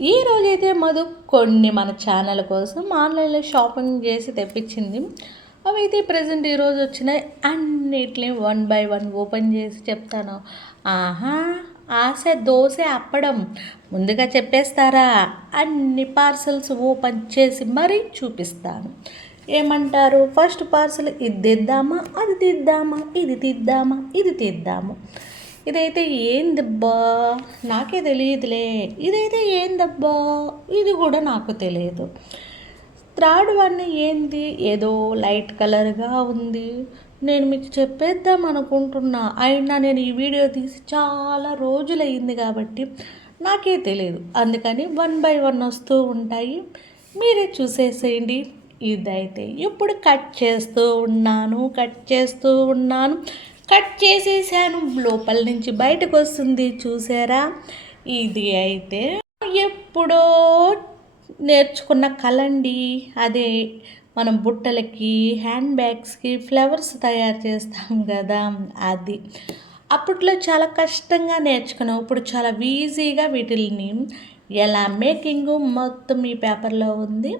ఈ రోజైతే మధు కొన్ని మన ఛానల్ కోసం ఆన్లైన్లో షాపింగ్ చేసి తెప్పించింది. అవి అయితే ప్రజెంట్ ఈరోజు వచ్చినాయి అన్నిటిని వన్ బై వన్ ఓపెన్ చేసి చెప్తాను. ఆహా ఆశ దోశ అప్పడం ముందుగా చెప్పేస్తారా? అన్ని పార్సల్స్ ఓపెన్ చేసి మరీ చూపిస్తాను. ఏమంటారు? ఫస్ట్ పార్సల్ ఇది తెద్దామా? అది తీద్దామా? ఇది తీద్దామా? ఇది తీద్దాము? ఇదైతే ఏందబ్బా? నాకే తెలియదులే. ఇదైతే ఏందబ్బా? ఇది కూడా నాకు తెలియదు. థర్డ్ వన్ ఏంది? ఏదో లైట్ కలర్గా ఉంది. నేను మీకు చెప్పేద్దాం అనుకుంటున్నా. అయినా నేను ఈ వీడియో తీసి చాలా రోజులయ్యింది కాబట్టి నాకే తెలియదు. అందుకని వన్ బై వన్ వస్తూ ఉంటాయి. మీరే చూసేసేయండి. ఇదైతే ఇప్పుడు కట్ చేస్తూ ఉన్నాను. కట్ చేస్తూ ఉన్నాను. కట్ చేసేసాను. లోపల నుంచి బయటకు వస్తుంది చూసారా? ఇది అయితే ఎప్పుడో నేర్చుకున్న కలండి. అదే మనం బుట్టలకి హ్యాండ్ బ్యాగ్స్కి ఫ్లవర్స్ తయారు చేస్తాం కదా అది. అప్పట్లో చాలా కష్టంగా నేర్చుకున్నాం. ఇప్పుడు చాలా ఈజీగా వీటిల్ని ఎలా మేకింగ్ మొత్తం ఈ పేపర్లో ఉంది.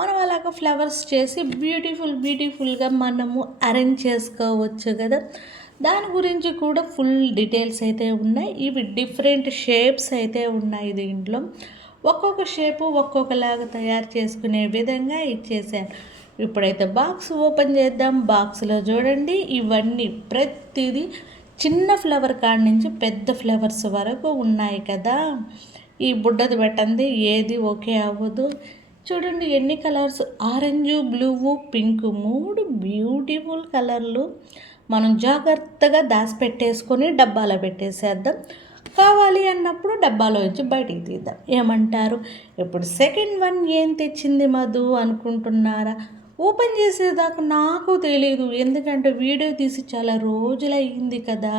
మనం అలాగ ఫ్లవర్స్ చేసి బ్యూటిఫుల్ బ్యూటిఫుల్గా మనము అరేంజ్ చేసుకోవచ్చు కదా. దాని గురించి కూడా ఫుల్ డీటెయిల్స్ అయితే ఉన్నాయి. ఇవి డిఫరెంట్ షేప్స్ అయితే ఉన్నాయి దీంట్లో. ఒక్కొక్క షేపు ఒక్కొక్కలాగా తయారు చేసుకునే విధంగా ఇచ్చేసారు ఇప్పుడైతే బాక్స్ ఓపెన్ చేద్దాం. బాక్స్లో చూడండి ఇవన్నీ ప్రతిదీ చిన్న ఫ్లవర్ కాడ నుంచి పెద్ద ఫ్లవర్స్ వరకు ఉన్నాయి కదా. ఈ బుడ్డది పెట్టండి ఏది ఓకే అవ్వదు. చూడండి ఎన్ని కలర్స్? ఆరెంజ్ బ్లూ పింక్ మూడు బ్యూటిఫుల్ కలర్లు. మనం జాగ్రత్తగా దాచిపెట్టేసుకొని డబ్బాలో పెట్టేసేద్దాం. కావాలి అన్నప్పుడు డబ్బాలో వచ్చి బయటికి తీద్దాం. ఏమంటారు? ఇప్పుడు సెకండ్ వన్ ఏం తెచ్చింది మధు అనుకుంటున్నారా? ఓపెన్ చేసేదాకా నాకు తెలియదు ఎందుకంటే వీడియో తీసి చాలా రోజులయ్యింది కదా.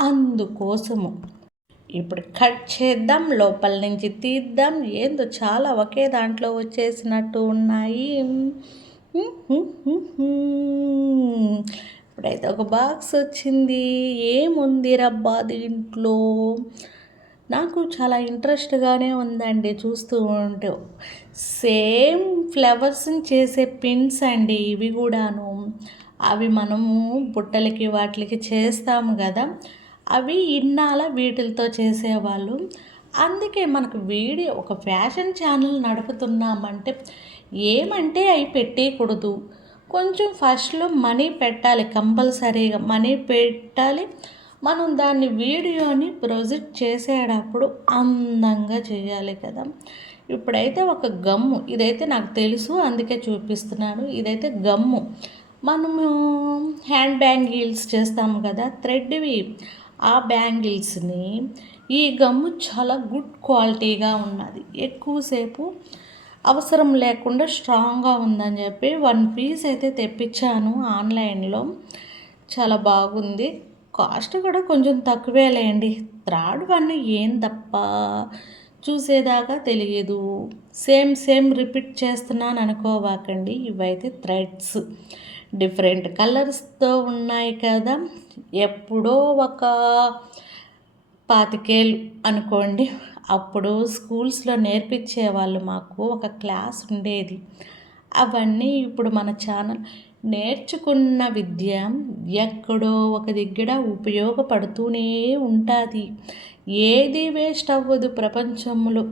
అందుకోసము ఇప్పుడు కట్ చేద్దాం లోపల నుంచి తీద్దాం. ఏందో చాలా ఒకే దాంట్లో వచ్చేసినట్టు ఉన్నాయి. ఇప్పుడైతే ఒక బాక్స్ వచ్చింది. ఏముంది రబ్బా దీంట్లో? నాకు చాలా ఇంట్రెస్ట్గానే ఉందండి చూస్తూ ఉంటే. సేమ్ ఫ్లవర్స్ని చేసే పిన్స్ అండి ఇవి కూడాను. అవి మనము బుట్టలకి వాటికి చేస్తాము కదా. అవి ఇన్నాళ్ళ వీటితో చేసేవాళ్ళు. అందుకే మనకు వీడియో ఒక ఫ్యాషన్ ఛానల్ నడుపుతున్నామంటే ఏమంటే అవి పెట్టేయకూడదు. కొంచెం ఫస్ట్లో మనీ పెట్టాలి కంపల్సరీగా మనీ పెట్టాలి. మనం దాన్ని వీడియోని ప్రొజెక్ట్ చేసేటప్పుడు అందంగా చేయాలి కదా. ఇప్పుడైతే ఒక గమ్ము ఇదైతే నాకు తెలుసు అందుకే చూపిస్తున్నాను. ఇదైతే గమ్ము. మనము హ్యాండ్ బ్యాంగిల్స్ చేస్తాము కదా థ్రెడ్వి. ఆ బ్యాంగిల్స్ని ఈ గమ్ము చాలా గుడ్ క్వాలిటీగా ఉన్నది. ఎక్కువసేపు అవసరం లేకుండా స్ట్రాంగ్గా ఉందని చెప్పి వన్ పీస్ అయితే తెప్పించాను ఆన్లైన్లో. చాలా బాగుంది. కాస్ట్ కూడా కొంచెం తక్కువే లేండి థర్డ్ వన్ ఏం తప్ప. చూసేదాకా తెలియదు. సేమ్ సేమ్ రిపీట్ చేస్తున్నాను అనుకోవాకండి. ఇవైతే థ్రెడ్స్. డిఫరెంట్ కలర్స్తో ఉన్నాయి కదా. ఎప్పుడో ఒక పాతికేళ్ళు అనుకోండి. అప్పుడు స్కూల్స్లో నేర్పించేవాళ్ళు మాకు. ఒక క్లాస్ ఉండేది. అవన్నీ ఇప్పుడు మన ఛానల్ నేర్చుకున్న విద్య ఎక్కడో ఒక దగ్గర ఉపయోగపడుతూనే ఉంటుంది. ఏది వేస్ట్ అవ్వదు ప్రపంచంలో.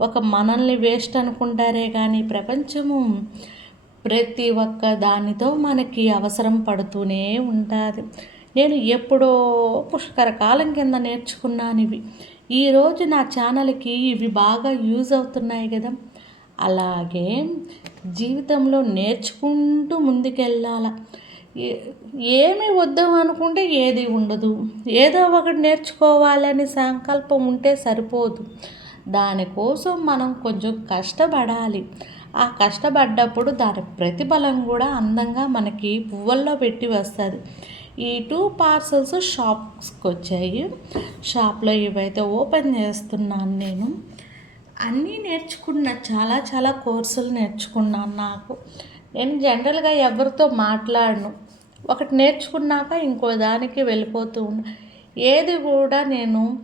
ఒక మనల్ని వేస్ట్ అనుకుంటారే కానీ ప్రపంచము ప్రతి ఒక్క దానితో మనకి అవసరం పడుతూనే ఉంటుంది. నేను ఎప్పుడో పుష్కర కాలం కింద నేర్చుకున్నాను ఇవి ఈరోజు నా ఛానల్కి ఇవి బాగా యూజ్ అవుతున్నాయి కదా. అలాగే జీవితంలో నేర్చుకుంటూ ముందుకెళ్ళాల. ఏమి వద్దాం అనుకుంటే ఏది ఉండదు. ఏదో ఒకటి నేర్చుకోవాలని సంకల్పం ఉంటే సరిపోదు. దానికోసం మనం కొంచెం కష్టపడాలి. ఆ కష్టపడ్డప్పుడు దాని ప్రతిఫలం కూడా అందంగా మనకి పువ్వుల్లో పెట్టి వస్తుంది. ఈ టూ పార్సల్స్ షాప్స్కి వచ్చాయి షాప్లో ఇవైతే ఓపెన్ చేస్తున్నాను నేను. అన్నీ నేర్చుకున్న చాలా చాలా కోర్సులు నేర్చుకున్నాను నాకు. నేను జనరల్గా ఎవరితో మాట్లాడను. ఒకటి నేర్చుకున్నాక ఇంకో దానికి వెళ్ళిపోతూ ఏది కూడా నేను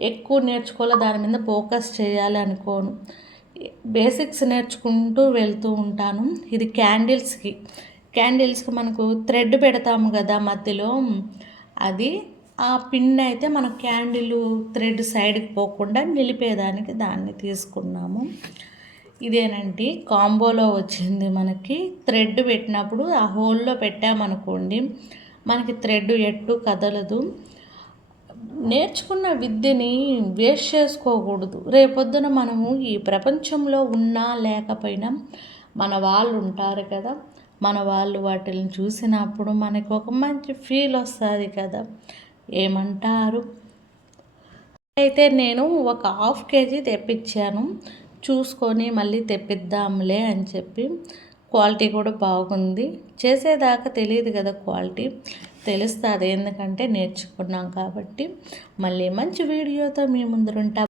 ఎక్కువ నేర్చుకోవాలి దాని మీద ఫోకస్ చేయాలి అనుకోను. బేసిక్స్ నేర్చుకుంటూ వెళ్తూ ఉంటాను. ఇది క్యాండిల్స్కి. క్యాండిల్స్కి మనకు థ్రెడ్ పెడతాము కదా మధ్యలో. అది ఆ పిన్ అయితే మనం క్యాండిల్ థ్రెడ్ సైడ్కి పోకుండా నిలిపేదానికి దాన్ని తీసుకున్నాము. ఇదేనండి కాంబోలో వచ్చింది మనకి. థ్రెడ్ పెట్టినప్పుడు ఆ హోల్లో పెట్టామనుకోండి మనకి థ్రెడ్ ఎట్టు కదలదు. నేర్చుకున్న విద్యని వేస్ట్ చేసుకోకూడదు. రేపొద్దున మనము ఈ ప్రపంచంలో ఉన్నా లేకపోయినా మన వాళ్ళు ఉంటారు కదా మన వాళ్ళు వాటిని చూసినప్పుడు మనకు ఒక మంచి ఫీల్ వస్తుంది కదా. ఏమంటారు? అయితే నేను ఒక హాఫ్ కేజీ తెప్పించాను. చూసుకొని మళ్ళీ తెప్పిద్దాంలే అని చెప్పి. క్వాలిటీ కూడా బాగుంది. చేసేదాకా తెలియదు కదా క్వాలిటీ. తెలుస్తుంది. ఎందుకంటే నేర్చుకున్నాం కాబట్టి. మళ్ళీ మంచి వీడియోతో మీ ముందరుంటా.